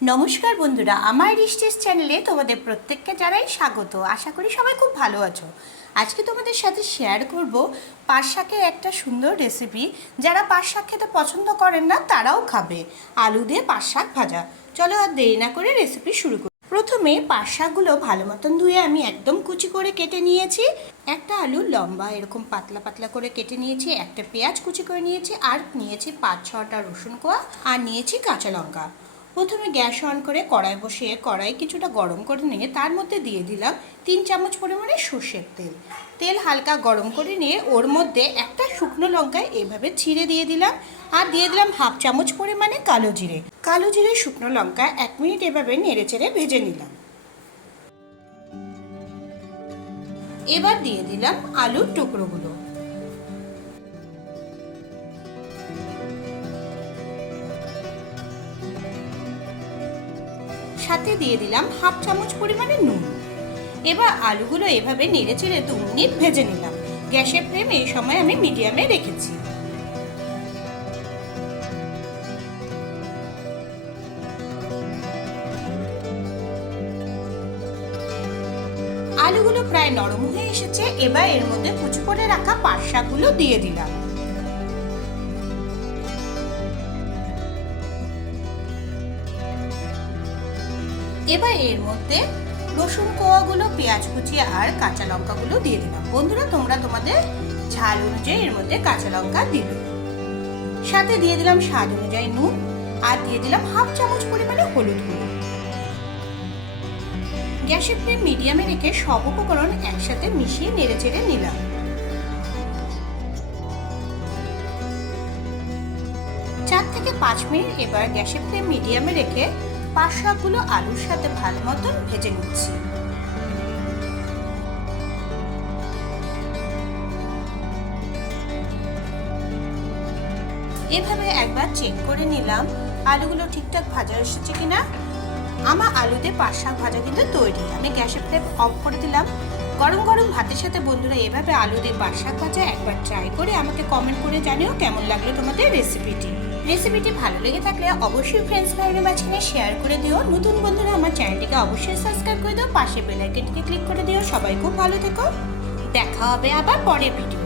নমস্কার বন্ধুরা, আমার রিস্টেস চ্যানেলে তোমাদের প্রত্যেককে জানাই স্বাগত। আশা করি সবাই খুব ভালো আছো। আজকে তোমাদের সাথে শেয়ার করব পাট শাকের একটা সুন্দর রেসিপি যারা পাট শাক খেতে পছন্দ করেন না, তারাও খাবে। আলু দিয়ে পাট শাক ভাজা। চলো আর দেরি না করে রেসিপি শুরু করি। প্রথমে পাট শাকগুলো ভালো মতন ধুয়ে আমি একদম কুচি করে কেটে নিয়েছি। একটা আলু লম্বা এরকম পাতলা পাতলা করে কেটে নিয়েছি, একটা পেঁয়াজ কুচি করে নিয়েছি, আর নিয়েছি পাঁচ ছটা রসুন কোয়া, আর নিয়েছি কাঁচা লঙ্কা। প্রথমে গ্যাস অন করে কড়াই বসিয়ে কড়াই কিছুটা গরম করে নিয়ে তার মধ্যে দিয়ে দিলাম তিন চামচ পরিমাণে সর্ষের তেল। তেল হালকা গরম করে নিয়ে ওর মধ্যে একটা শুকনো লঙ্কায় এভাবে ছিঁড়ে দিয়ে দিলাম আর দিয়ে দিলাম হাফ চামচ পরিমাণে কালো জিরে। কালো জিরে, শুকনো লঙ্কা এক মিনিট এভাবে নেড়ে চেড়ে ভেজে নিলাম। এবার দিয়ে দিলাম আলুর টুকরোগুলো। সাথে দিয়ে দিলাম হাফ চামচ পরিমাণে নুন। এবার আলুগুলো এভাবে নেড়ে চেড়ে দু মিনিট ভেজে নিলাম। গ্যাসের ফ্লেম এই সময় আমি মিডিয়ামে রেখেছি। আলুগুলো প্রায় নরম হয়ে এসেছে। এবার এর মধ্যে কুচি করে রাখা পাট শাকগুলো দিয়ে দিলাম। এবার এর মধ্যে রসুন কোয়াগুলো, পেঁয়াজ কুচি আর কাঁচা লঙ্কাগুলো দিয়ে দিলাম। বন্ধুরা, তোমরা তোমাদের ঝাল অনুযায়ী এর মধ্যে কাঁচা লঙ্কা দিবে। সাথে দিয়ে দিলাম স্বাদ অনুযায়ী নুন আর দিয়ে দিলাম হাফ চামচ পরিমাণে হলুদ গুঁড়ো। গ্যাসের ফ্লেম মিডিয়ামে রেখে সব উপকরণ একসাথে মিশিয়ে নেড়ে চেড়ে নিলাম। চার থেকে পাঁচ মিনিট এবার গ্যাসের ফ্লেম মিডিয়ামে রেখে পাঁচ শাকগুলো আলুর সাথে ভালো মতন ভেজে নিচ্ছি। এভাবে একবার চেক করে নিলাম, আলুগুলো ঠিকঠাক ভাজা এসেছে কিনা। আমার আলুতে পাঁচ শাক ভাজা কিন্তু তৈরি। আমি গ্যাসের ফ্লেম অফ করে দিলাম। গরম গরম ভাতের সাথে বন্ধুরা এভাবে আলু দিয়ে পাঁচ শাক ভাজা একবার ট্রাই করে আমাকে কমেন্ট করে জানিও কেমন লাগল তোমাদের রেসিপিটি। রেসিপিটি ভালো লেগে থাকলে অবশ্যই ফ্রেন্ডস ফ্যামিলির মাঝখানে শেয়ার করে দিও। নতুন বন্ধুরা আমার চ্যানেলটিকে অবশ্যই সাবস্ক্রাইব করে দিও। পাশে বেলাইকেটিকে ক্লিক করে দিও। সবাই খুব ভালো থেকো। দেখা হবে আবার পরের ভিডিও